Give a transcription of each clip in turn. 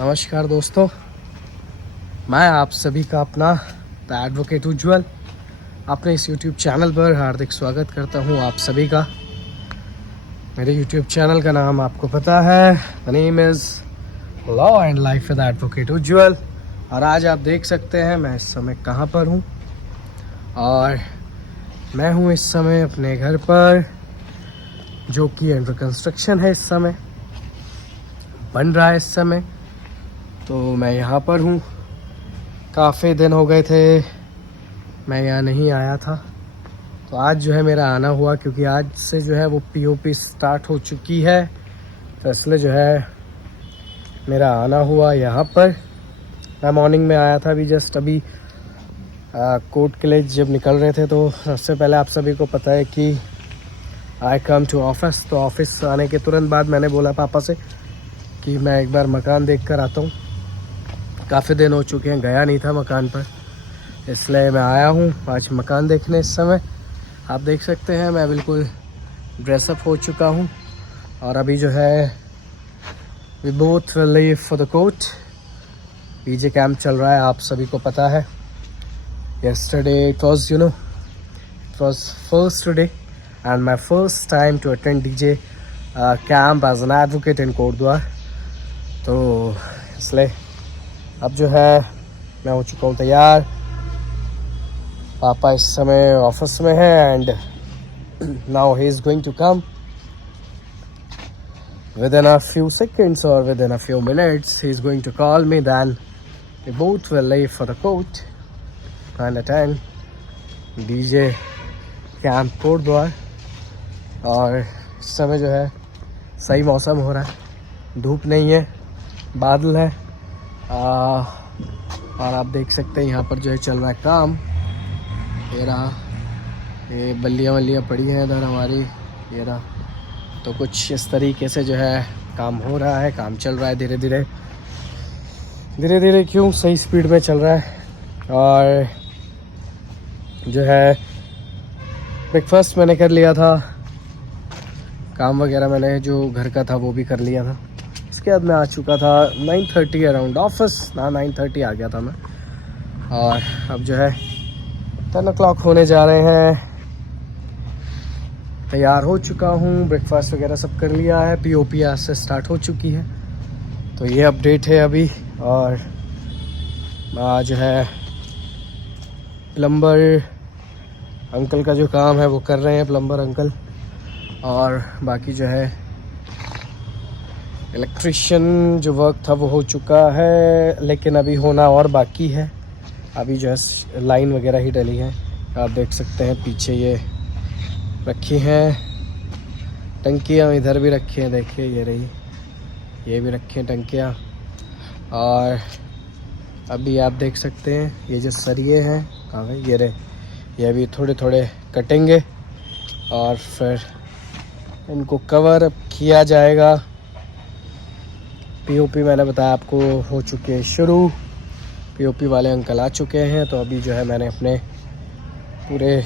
नमस्कार दोस्तों, मैं आप सभी का अपना द एडवोकेट उज्ज्वल अपने इस YouTube चैनल पर हार्दिक स्वागत करता हूं आप सभी का। मेरे YouTube चैनल का नाम आपको पता है, the name is law and life with advocate Ujjwal. और आज आप देख सकते हैं मैं इस समय कहां पर हूं। और मैं हूं इस समय अपने घर पर, जो कि अंडर कंस्ट्रक्शन है, इस समय बन रहा है इस समय। तो मैं यहाँ पर हूँ। काफ़ी दिन हो गए थे मैं यहाँ नहीं आया था, तो आज जो है मेरा आना हुआ, क्योंकि आज से जो है वो पीओपी स्टार्ट हो चुकी है। तो इसलिए जो है मेरा आना हुआ यहाँ पर। मैं मॉर्निंग में आया था, अभी जस्ट अभी कोर्ट के लिए जब निकल रहे थे, तो सबसे पहले आप सभी को पता है कि आई कम टू ऑफिस। तो ऑफिस आने के तुरंत बाद मैंने बोला पापा से कि मैं एक बार मकान देख कर आता हूँ। काफ़ी दिन हो चुके हैं, गया नहीं था मकान पर, इसलिए मैं आया हूँ आज मकान देखने। इस समय आप देख सकते हैं मैं बिल्कुल ड्रेसअप हो चुका हूँ। और अभी जो है we both will leave for the court. PJ camp चल रहा है, आप सभी को पता है। yesterday it was first day and my first time to attend DJ camp as an advocate in Kotdwar. तो इसलिए अब जो है मैं हो चुका हूँ तैयार। पापा इस समय ऑफिस में है and now he is going to come within a few seconds or within a few minutes. He is going to call me, then we both will leave for the court and attend DJ camp Kotdwar. और इस समय जो है सही मौसम हो रहा है, धूप नहीं है, बादल है। और आप देख सकते हैं यहाँ पर जो है चल रहा है काम। ये रहा, ये बल्लियाँ पड़ी हैं इधर हमारी, ये रहा। तो कुछ इस तरीके से जो है काम हो रहा है, काम चल रहा है धीरे धीरे क्यों सही स्पीड में चल रहा है। और जो है ब्रेकफास्ट मैंने कर लिया था, काम वगैरह मैंने जो घर का था वो भी कर लिया था। इसके बाद मैं आ चुका था 9:30 अराउंड ऑफिस। 9:30 आ गया था मैं। और अब जो है 10 o'clock होने जा रहे हैं। तैयार हो चुका हूँ, ब्रेकफास्ट वगैरह सब कर लिया है, पीओपी आज से स्टार्ट हो चुकी है। तो ये अपडेट है अभी। और जो है प्लम्बर अंकल का जो काम है वो कर रहे हैं, प्लम्बर अंकल। और बाकी जो है इलेक्ट्रिशियन जो वर्क था वो हो चुका है, लेकिन अभी होना और बाकी है। अभी जो है लाइन वगैरह ही डली है। आप देख सकते हैं पीछे ये रखी हैं टंकियाँ, इधर भी रखी हैं, देखिए ये रही, ये भी रखी हैं टंकियाँ। और अभी आप देख सकते हैं ये जो सरिये हैं, कहाँ है ये रहे, ये अभी थोड़े थोड़े कटेंगे और फिर इनको कवर अप किया जाएगा। पीओपी मैंने बताया आपको हो चुके हैं शुरू, पीओपी वाले अंकल आ चुके हैं। तो अभी जो है मैंने अपने पूरे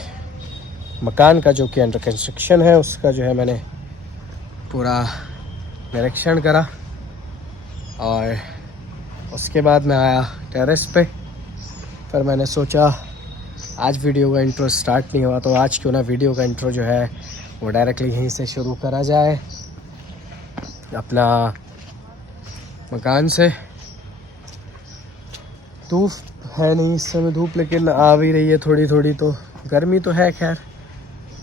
मकान का जो कि अंडर कंस्ट्रक्शन है उसका जो है मैंने पूरा निरीक्षण करा। और उसके बाद मैं आया टेरेस पे। फिर मैंने सोचा आज वीडियो का इंट्रो स्टार्ट नहीं हुआ, तो आज क्यों ना वीडियो का इंट्रो जो है वो डायरेक्टली यहीं से शुरू करा जाए, अपना मकान से। धूप है नहीं इस समय, धूप लेकिन आ भी रही है थोड़ी थोड़ी। तो गर्मी तो है खैर,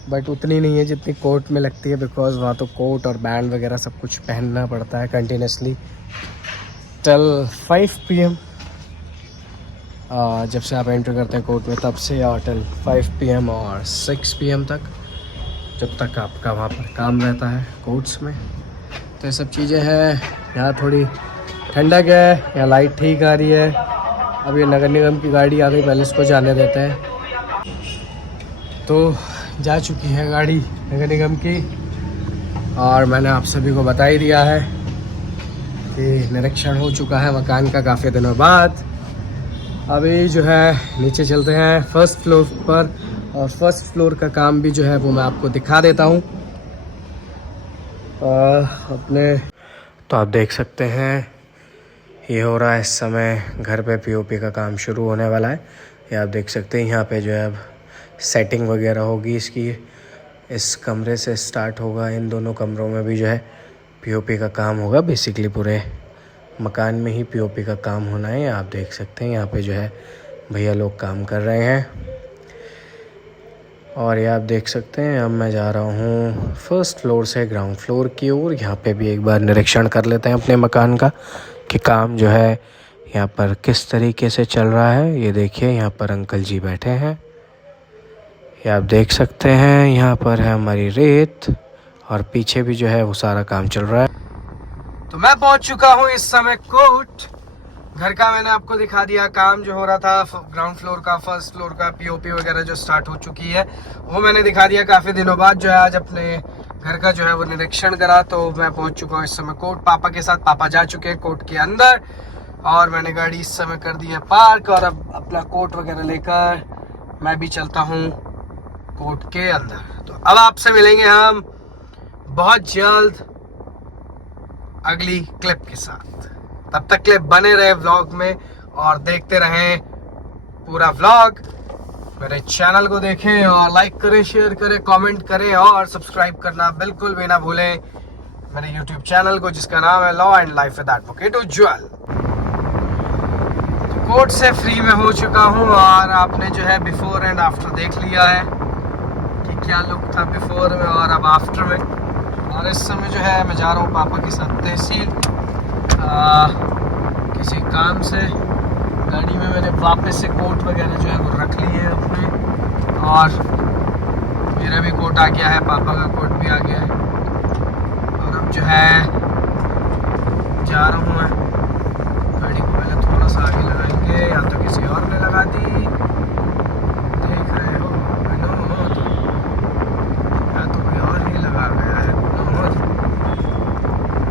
बट उतनी नहीं है जितनी कोर्ट में लगती है, बिकॉज वहाँ तो कोट और बैंड वगैरह सब कुछ पहनना पड़ता है कंटिन्यूसली टिल 5 PM। जब से आप एंटर करते हैं कोर्ट में तब से, और टिल 5 PM और 6 PM तक, जब तक आपका वहाँ पर काम रहता है कोर्ट्स में। तो ये सब चीज़ें हैं। यहाँ थोड़ी ठंडक है, यहाँ लाइट ठीक आ रही है। अब ये नगर निगम की गाड़ी आ गई, पहले इसको जाने देते हैं। तो जा चुकी है गाड़ी नगर निगम की। और मैंने आप सभी को बता ही दिया है कि निरीक्षण हो चुका है मकान का काफ़ी दिनों बाद। अभी जो है नीचे चलते हैं फर्स्ट फ्लोर पर, और फर्स्ट फ्लोर का काम भी जो है वो मैं आपको दिखा देता हूँ अपने। तो आप देख सकते हैं ये हो रहा है इस समय घर पे पीओपी का काम शुरू होने वाला है। ये आप देख सकते हैं यहाँ पे जो है अब सेटिंग वगैरह होगी इसकी। इस कमरे से स्टार्ट होगा, इन दोनों कमरों में भी जो है पीओपी का काम होगा। बेसिकली पूरे मकान में ही पीओपी का काम होना है। आप देख सकते हैं यहाँ पे जो है भैया लोग काम कर रहे हैं। और ये आप देख सकते हैं अब मैं जा रहा हूँ फर्स्ट फ्लोर से ग्राउंड फ्लोर की ओर। यहाँ पे भी एक बार निरीक्षण कर लेते हैं अपने मकान का कि काम जो है यहाँ पर किस तरीके से चल रहा है। ये देखिए यहाँ पर अंकल जी बैठे हैं, ये आप देख सकते हैं। यहाँ पर है हमारी रेत और पीछे भी जो है वो सारा काम चल रहा है। तो मैं पहुँच चुका हूँ इस समय कोर्ट। घर का मैंने आपको दिखा दिया काम जो हो रहा था, ग्राउंड फ्लोर का, फर्स्ट फ्लोर का पीओपी वगैरह जो स्टार्ट हो चुकी है वो मैंने दिखा दिया। काफ़ी दिनों बाद जो है आज अपने घर का जो है वो निरीक्षण करा। तो मैं पहुंच चुका हूँ इस समय कोर्ट पापा के साथ। पापा जा चुके हैं कोर्ट के अंदर और मैंने गाड़ी इस समय कर दी है पार्क और अब अपना कोट वगैरह लेकर मैं भी चलता हूँ कोर्ट के अंदर। तो अब आपसे मिलेंगे हम बहुत जल्द अगली क्लिप के साथ। तब तक के लिए बने रहे व्लॉग में और देखते रहें पूरा व्लॉग। मेरे चैनल को देखें और लाइक करें, शेयर करें, कमेंट करें और सब्सक्राइब करना बिल्कुल भी ना भूलें मेरे यूट्यूब चैनल को जिसका नाम है law and life with advocate Ujjwal. Court से फ्री में हो चुका हूँ और आपने जो है बिफोर एंड आफ्टर देख लिया है कि क्या लुक था बिफोर में और अब आफ्टर में। और इस समय जो है मैं जा रहा हूँ पापा के साथ तहसील किसी काम से। गाड़ी में मैंने वापस से कोट वगैरह जो है वो रख लिए है अपने और मेरा भी कोट आ गया है, पापा का कोट भी आ गया है। और अब जो है जा रहा हूँ मैं, गाड़ी को पहले थोड़ा सा आगे लगाएंगे या तो किसी और ने लगा दी, देख रहे हो विनोद, या तो कोई और ही लगा गया है विनोद।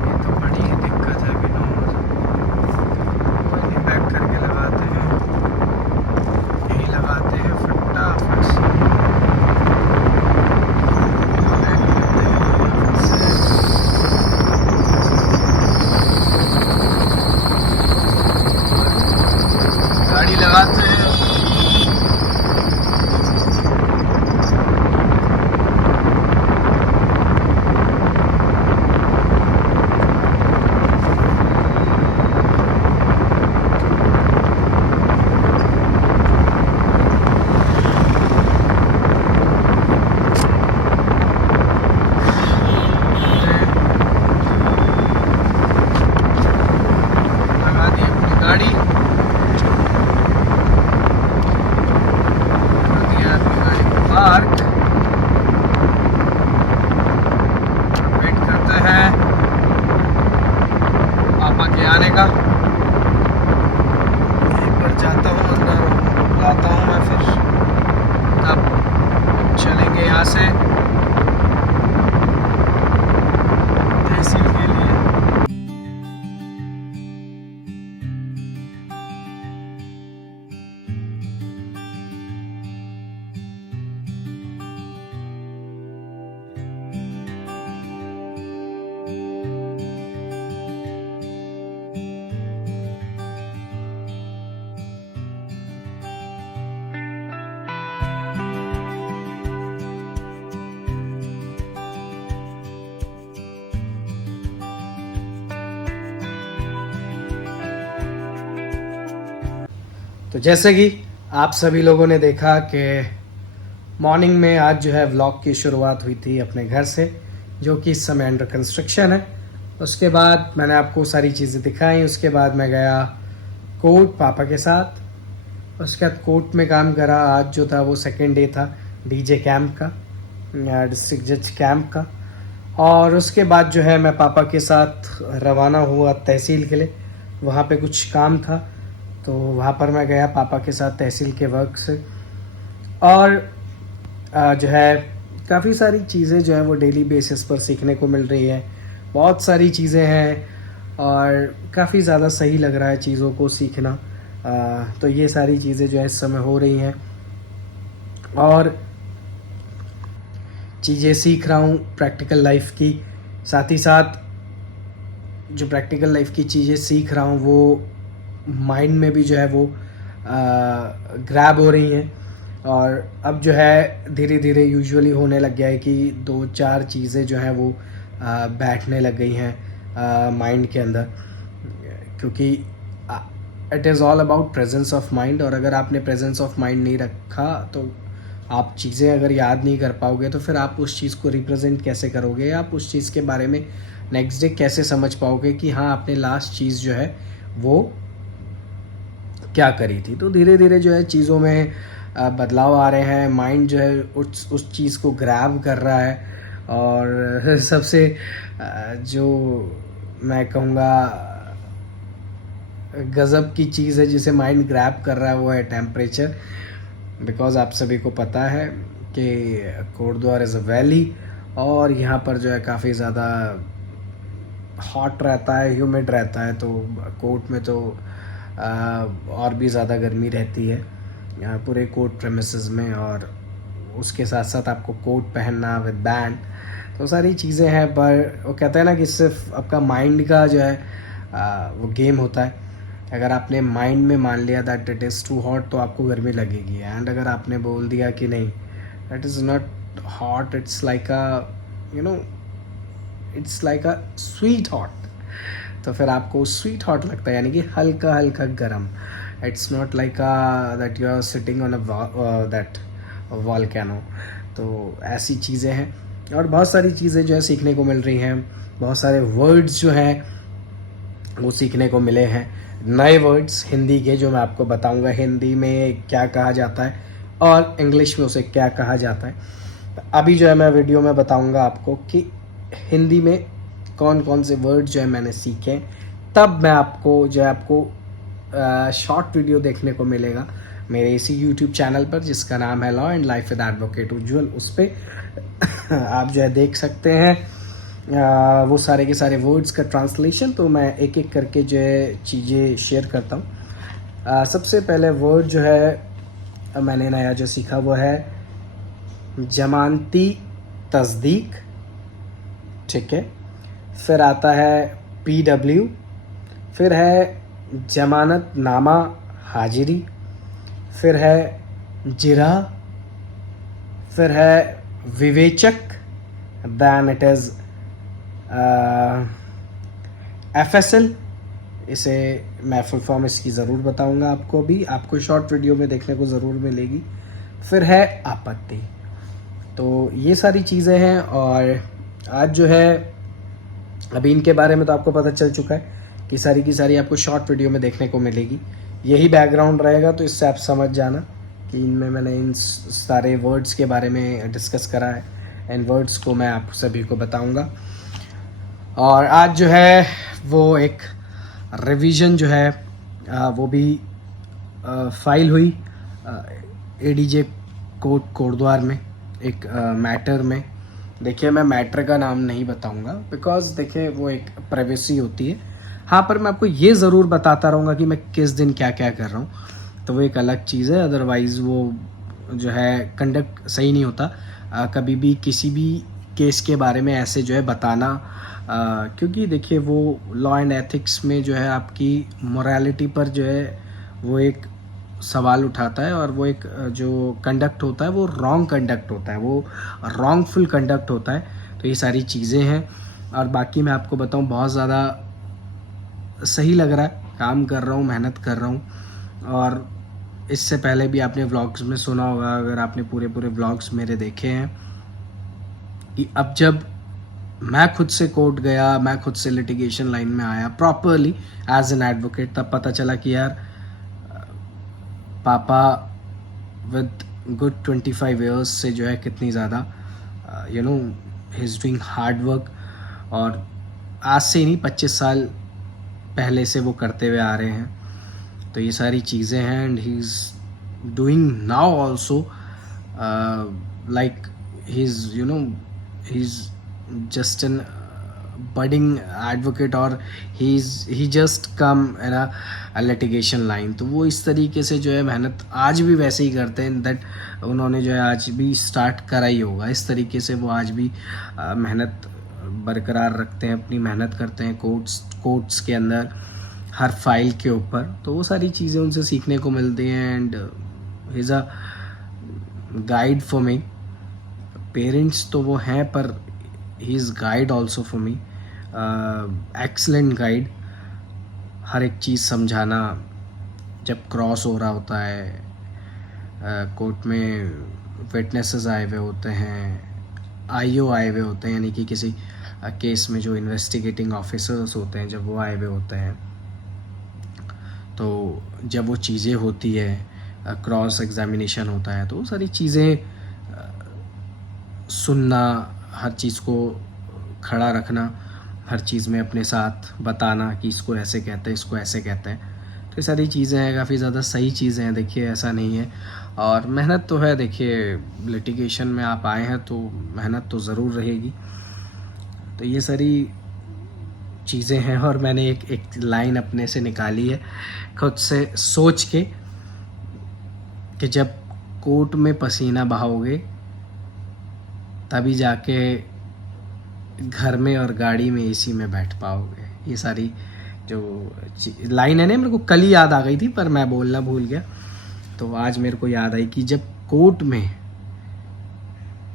ये तो बड़ी ही दिक्कत है विनोद, पैक करके लगाते हैं, यही लगाते हैं फटाफट से। गाड़ी लगाते हैं। आने का एक बार जाता हूँ अंदर, बुलाता हूँ मैं, फिर तब चलेंगे यहाँ से तहसील के लिए। तो जैसे कि आप सभी लोगों ने देखा कि मॉर्निंग में आज जो है व्लॉग की शुरुआत हुई थी अपने घर से, जो कि इस समय अंडर कंस्ट्रक्शन है। उसके बाद मैंने आपको सारी चीज़ें दिखाई। उसके बाद मैं गया कोर्ट पापा के साथ। उसके बाद कोर्ट में काम करा। आज जो था वो सेकेंड डे था डीजे कैंप का, डिस्ट्रिक्ट जज कैंप का। और उसके बाद जो है मैं पापा के साथ रवाना हुआ तहसील के लिए। वहाँ पे कुछ काम था तो वहाँ पर मैं गया पापा के साथ तहसील के वर्क से। और जो है काफ़ी सारी चीज़ें जो है वो डेली बेसिस पर सीखने को मिल रही है। बहुत सारी चीज़ें हैं और काफ़ी ज़्यादा सही लग रहा है चीज़ों को सीखना। तो ये सारी चीज़ें जो है इस समय हो रही हैं और चीज़ें सीख रहा हूँ प्रैक्टिकल लाइफ की। साथ ही साथ जो प्रैक्टिकल लाइफ की चीज़ें सीख रहा हूँ वो माइंड में भी जो है वो ग्रैब हो रही हैं। और अब जो है धीरे धीरे यूजुअली होने लग गया है कि 2-4 चीज़ें जो हैं वो बैठने लग गई हैं माइंड के अंदर, क्योंकि it is all about presence of mind. और अगर आपने प्रेजेंस ऑफ माइंड नहीं रखा तो आप चीज़ें अगर याद नहीं कर पाओगे तो फिर आप उस चीज़ को रिप्रेजेंट कैसे करोगे, या आप उस चीज़ के बारे में नेक्स्ट डे कैसे समझ पाओगे कि हाँ आपने लास्ट चीज़ जो है वो क्या करी थी। तो धीरे धीरे जो है चीज़ों में बदलाव आ रहे हैं। माइंड जो है उस चीज़ को ग्रैब कर रहा है। और सबसे जो मैं कहूँगा गज़ब की चीज़ है जिसे माइंड ग्रैब कर रहा है वो है टेम्परेचर। बिकॉज़ आप सभी को पता है कि कोटद्वार इज़ अ वैली, और यहाँ पर जो है काफ़ी ज़्यादा हॉट रहता है, ह्यूमिड रहता है। तो कोर्ट में तो और भी ज़्यादा गर्मी रहती है पूरे कोर्ट प्रेमिसेस में, और उसके साथ साथ आपको कोट पहनना विद बैंड, तो सारी चीज़ें हैं। पर वो कहते हैं ना कि सिर्फ आपका माइंड का जो है वो गेम होता है। अगर आपने माइंड में मान लिया that it is too hot तो आपको गर्मी लगेगी, एंड अगर आपने बोल दिया कि नहीं that is not hot, it's like a you know it's like a sweet hot, तो फिर आपको स्वीट हॉट लगता है, यानी कि हल्का हल्का गर्म। It's not like that you are sitting on that volcano. तो ऐसी चीज़ें हैं, और बहुत सारी चीज़ें जो है सीखने को मिल रही हैं। बहुत सारे वर्ड्स जो हैं वो सीखने को मिले हैं, नए वर्ड्स हिंदी के, जो मैं आपको बताऊंगा हिंदी में क्या कहा जाता है और इंग्लिश में उसे क्या कहा जाता है। तो अभी जो है मैं वीडियो में बताऊंगा आपको कि हिंदी में कौन कौन से वर्ड जो है मैंने सीखे, तब मैं आपको जो है आपको शॉर्ट वीडियो देखने को मिलेगा मेरे इसी यूट्यूब चैनल पर जिसका नाम है law and life with advocate Ujjwal. उस पर आप जो है देख सकते हैं वो सारे के सारे वर्ड्स का ट्रांसलेशन। तो मैं एक एक करके जो है चीज़ें शेयर करता हूँ। सबसे पहले वर्ड जो है मैंने नया जो सीखा वो है जमानती तस्दीक, ठीक है। फिर आता है PW, फिर है जमानतनामा हाजिरी, फिर है जिरा, फिर है विवेचक, दैन इट इज़ FSL। इसे मैं फुल फॉर्म इसकी ज़रूर बताऊंगा आपको, भी आपको शॉर्ट वीडियो में देखने को ज़रूर मिलेगी। फिर है आपत्ति। तो ये सारी चीज़ें हैं, और आज जो है अभी इनके बारे में तो आपको पता चल चुका है कि सारी की सारी आपको शॉर्ट वीडियो में देखने को मिलेगी। यही बैकग्राउंड रहेगा, तो इससे आप समझ जाना कि इनमें मैंने इन सारे वर्ड्स के बारे में डिस्कस करा है। इन वर्ड्स को मैं आप सभी को बताऊंगा। और आज जो है वो एक रिवीजन जो है वो भी फाइल हुई ADJ कोटद्वार में एक मैटर में। देखिए मैं मैटर का नाम नहीं बताऊंगा बिकॉज देखिए वो एक प्राइवेसी होती है। हाँ, पर मैं आपको ये ज़रूर बताता रहूँगा कि मैं किस दिन क्या क्या कर रहा हूँ, तो वो एक अलग चीज़ है। अदरवाइज़ वो जो है कंडक्ट सही नहीं होता कभी भी किसी भी केस के बारे में ऐसे जो है बताना, क्योंकि देखिए वो लॉ एंड एथिक्स में जो है आपकी मोरालिटी पर जो है वो एक सवाल उठाता है, और वो एक जो कंडक्ट होता है वो रॉन्ग कंडक्ट होता है, वो रॉन्गफुल कंडक्ट होता है। तो ये सारी चीज़ें हैं। और बाकी मैं आपको बताऊं बहुत ज़्यादा सही लग रहा है, काम कर रहा हूँ, मेहनत कर रहा हूँ। और इससे पहले भी आपने व्लॉग्स में सुना होगा, अगर आपने पूरे व्लॉग्स मेरे देखे हैं, कि अब जब मैं खुद से कोर्ट गया, मैं खुद से लिटिगेशन लाइन में आया प्रॉपरली एज एन एडवोकेट, तब पता चला कि यार पापा विद गुड 25 ईयर्स से जो है कितनी ज़्यादा he is doing hard work, और आज से ही नहीं 25 साल पहले से वो करते हुए आ रहे हैं। तो ये सारी चीज़ें हैं, and he is doing now also like he is just an budding advocate, और he just come in a litigation line। तो वो इस तरीके से जो है मेहनत आज भी वैसे ही करते हैं, दैट उन्होंने जो है आज भी स्टार्ट करा ही होगा, इस तरीके से वो आज भी मेहनत बरकरार रखते हैं, अपनी मेहनत करते हैं कोर्ट्स के अंदर हर फाइल के ऊपर, तो वो सारी चीज़ें उनसे सीखने को मिलती हैं. And he is a guide for me. Parents तो वो हैं, पर he is guide also for me. Excellent guide. हर एक चीज़ समझाना, जब क्रॉस हो रहा होता है कोर्ट में, विटनेसेस आए हुए होते हैं, आईओ आए हुए होते हैं, यानी कि किसी केस में जो इन्वेस्टिगेटिंग ऑफिसर्स होते हैं, जब वो आए हुए होते हैं, तो जब वो चीज़ें होती है, क्रॉस एग्जामिनेशन होता है, तो वो सारी चीज़ें सुनना, हर चीज़ को खड़ा रखना, हर चीज़ में अपने साथ बताना कि इसको ऐसे कहते हैं, इसको ऐसे कहते हैं, तो ये सारी चीज़ें हैं, काफ़ी ज़्यादा सही चीज़ें हैं. देखिए ऐसा नहीं है, और मेहनत तो है. देखिए लिटिगेशन में आप आए हैं तो मेहनत तो ज़रूर रहेगी. तो ये सारी चीज़ें हैं, और मैंने एक लाइन अपने से निकाली है खुद से सोच के, कि जब कोर्ट में पसीना बहाओगे तभी जाके घर में और गाड़ी में एसी में बैठ पाओगे. ये सारी जो लाइन है ना, मेरे को कल ही याद आ गई थी, पर मैं बोलना भूल गया, तो आज मेरे को याद आई कि जब कोर्ट में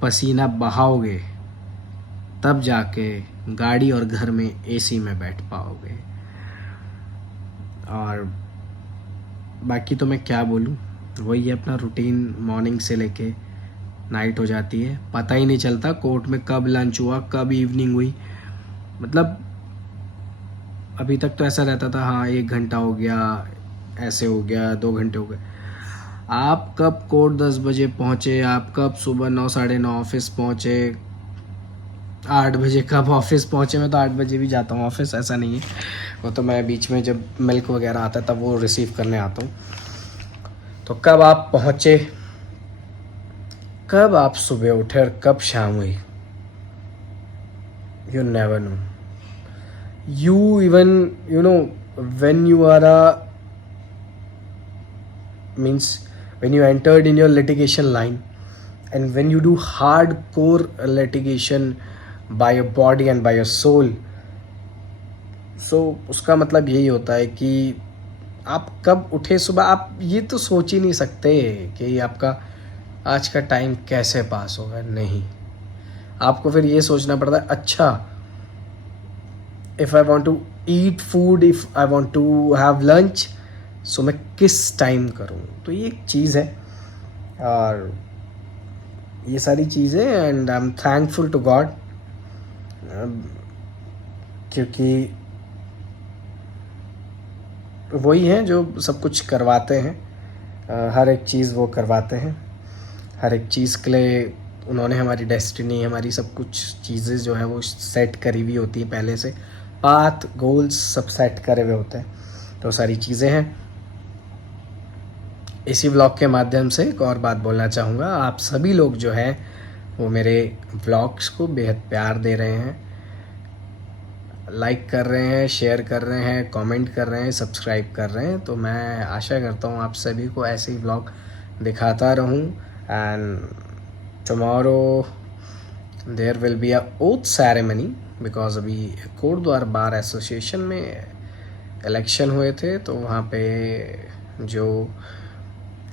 पसीना बहाओगे तब जाके गाड़ी और घर में एसी में बैठ पाओगे. और बाकी तो मैं क्या बोलूँ, वही है अपना रूटीन. मॉर्निंग से लेके नाइट हो जाती है, पता ही नहीं चलता कोर्ट में कब लंच हुआ, कब इवनिंग हुई. मतलब अभी तक तो ऐसा रहता था, हाँ 1 घंटा हो गया, ऐसे हो गया, 2 घंटे हो गए. आप कब कोर्ट 10 बजे पहुँचे, आप कब सुबह 9 साढ़े 9 ऑफिस पहुँचे, 8 बजे कब ऑफिस पहुँचे. मैं तो 8 बजे भी जाता हूँ ऑफिस, ऐसा नहीं है. वो तो मैं बीच में जब मिल्क वगैरह आता है तब वो रिसीव करने आता हूँ. तो कब आप पहुँचे, कब आप सुबह उठे और कब शाम हुई, you never know. You even, you know, when you are means when you entered in your litigation line, and when you do hardcore litigation by your body and by your soul, so उसका मतलब यही होता है कि आप कब उठे सुबह, आप ये तो सोच ही नहीं सकते कि आपका आज का टाइम कैसे पास होगा. नहीं, आपको फिर ये सोचना पड़ता है, अच्छा if I want to eat food, if I want to have lunch, so मैं किस टाइम करूँ. तो ये एक चीज़ है, और ये सारी चीज़ें, and I am thankful to God, क्योंकि वही हैं जो सब कुछ करवाते हैं. हर एक चीज़ वो करवाते हैं, हर एक चीज़ के लिए उन्होंने हमारी डेस्टिनी, हमारी सब कुछ चीज़ें जो है वो सेट करी हुई होती है पहले से. पाथ गोल्स सब सेट करे हुए होते हैं. तो सारी चीज़ें हैं. इसी व्लॉग के माध्यम से एक और बात बोलना चाहूँगा. आप सभी लोग जो हैं वो मेरे व्लॉग्स को बेहद प्यार दे रहे हैं, लाइक कर रहे हैं, शेयर कर रहे हैं, कमेंट कर रहे हैं, सब्सक्राइब कर रहे हैं. तो मैं आशा करता हूँ आप सभी को ऐसे ही व्लॉग दिखाता रहूँ. And tomorrow there will be a oath ceremony, because अभी कोटद्वार बार एसोसिएशन में इलेक्शन हुए थे, तो वहाँ पे जो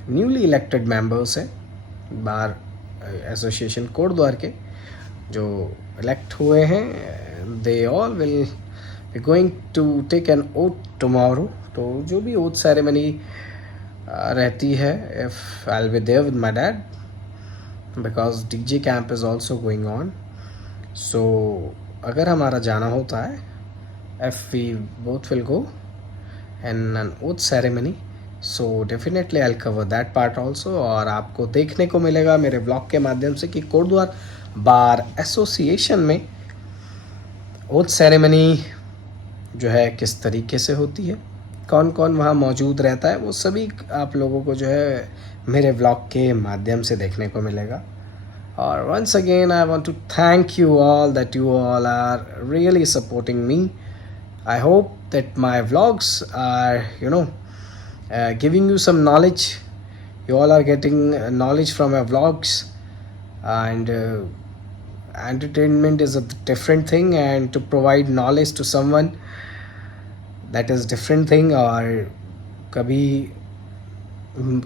न्यूली इलेक्टेड मेंबर्स हैं बार एसोसिएशन कोटद्वार के, जो इलेक्ट हुए हैं, they all will be going to take an oath tomorrow. तो जो भी ओथ सेरेमनी रहती है, if I will be there with my dad, because DJ camp is also going on. So अगर हमारा जाना होता है, if we both will go in an oath ceremony, so definitely I will cover that part also. और आपको देखने को मिलेगा मेरे ब्लॉग के माध्यम से कि कोटद्वार बार एसोसिएशन में ओथ सेरेमनी जो है किस तरीके से होती है, कौन कौन वहाँ मौजूद रहता है, वो सभी आप लोगों को जो है मेरे ब्लॉग के माध्यम से देखने को मिलेगा. और once again I want to thank you all that you all are really supporting me. I hope that my vlogs are, giving you some knowledge. You all are getting knowledge from my vlogs, and entertainment is a different thing, and to provide knowledge to someone, that is different thing. और कभी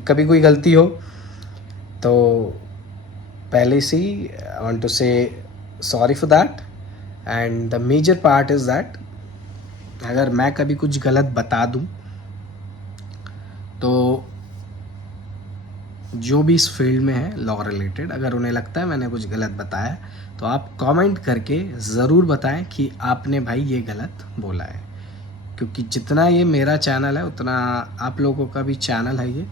कभी कोई गलती हो तो पहले से ही I want to say sorry for that. And the major part is that अगर मैं कभी कुछ गलत बता दूं तो जो भी इस फील्ड में है लॉ रिलेटेड, अगर उन्हें लगता है मैंने कुछ गलत बताया तो आप कमेंट करके ज़रूर बताएं कि आपने भाई ये गलत बोला है. क्योंकि जितना ये मेरा चैनल है उतना आप लोगों का भी चैनल है ये.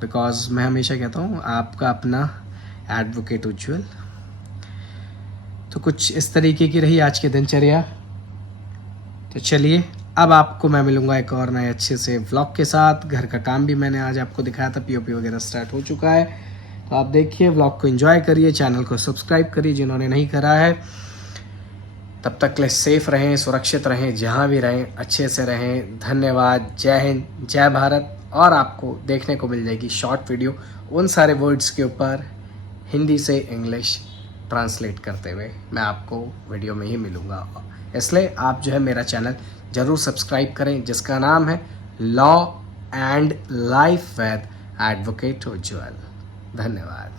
बिकॉज मैं हमेशा कहता हूँ आपका अपना एडवोकेट उज्ज्वल. तो कुछ इस तरीके की रही आज की दिनचर्या. तो चलिए अब आपको मैं मिलूँगा एक और नए अच्छे से व्लॉग के साथ. घर का काम भी मैंने आज आपको दिखाया था, पीओपी वगैरह स्टार्ट हो चुका है. तो आप देखिए, व्लॉग को एंजॉय करिए, चैनल को सब्सक्राइब करिए जिन्होंने नहीं करा है. तब तक के लिए सेफ रहें, सुरक्षित रहें, जहाँ भी रहें अच्छे से रहें. धन्यवाद. जय हिंद, जय भारत. और आपको देखने को मिल जाएगी शॉर्ट वीडियो उन सारे वर्ड्स के ऊपर हिंदी से इंग्लिश ट्रांसलेट करते हुए. मैं आपको वीडियो में ही मिलूँगा. इसलिए आप जो है मेरा चैनल ज़रूर सब्सक्राइब करें जिसका नाम है law and life with advocate Ujjwal. धन्यवाद.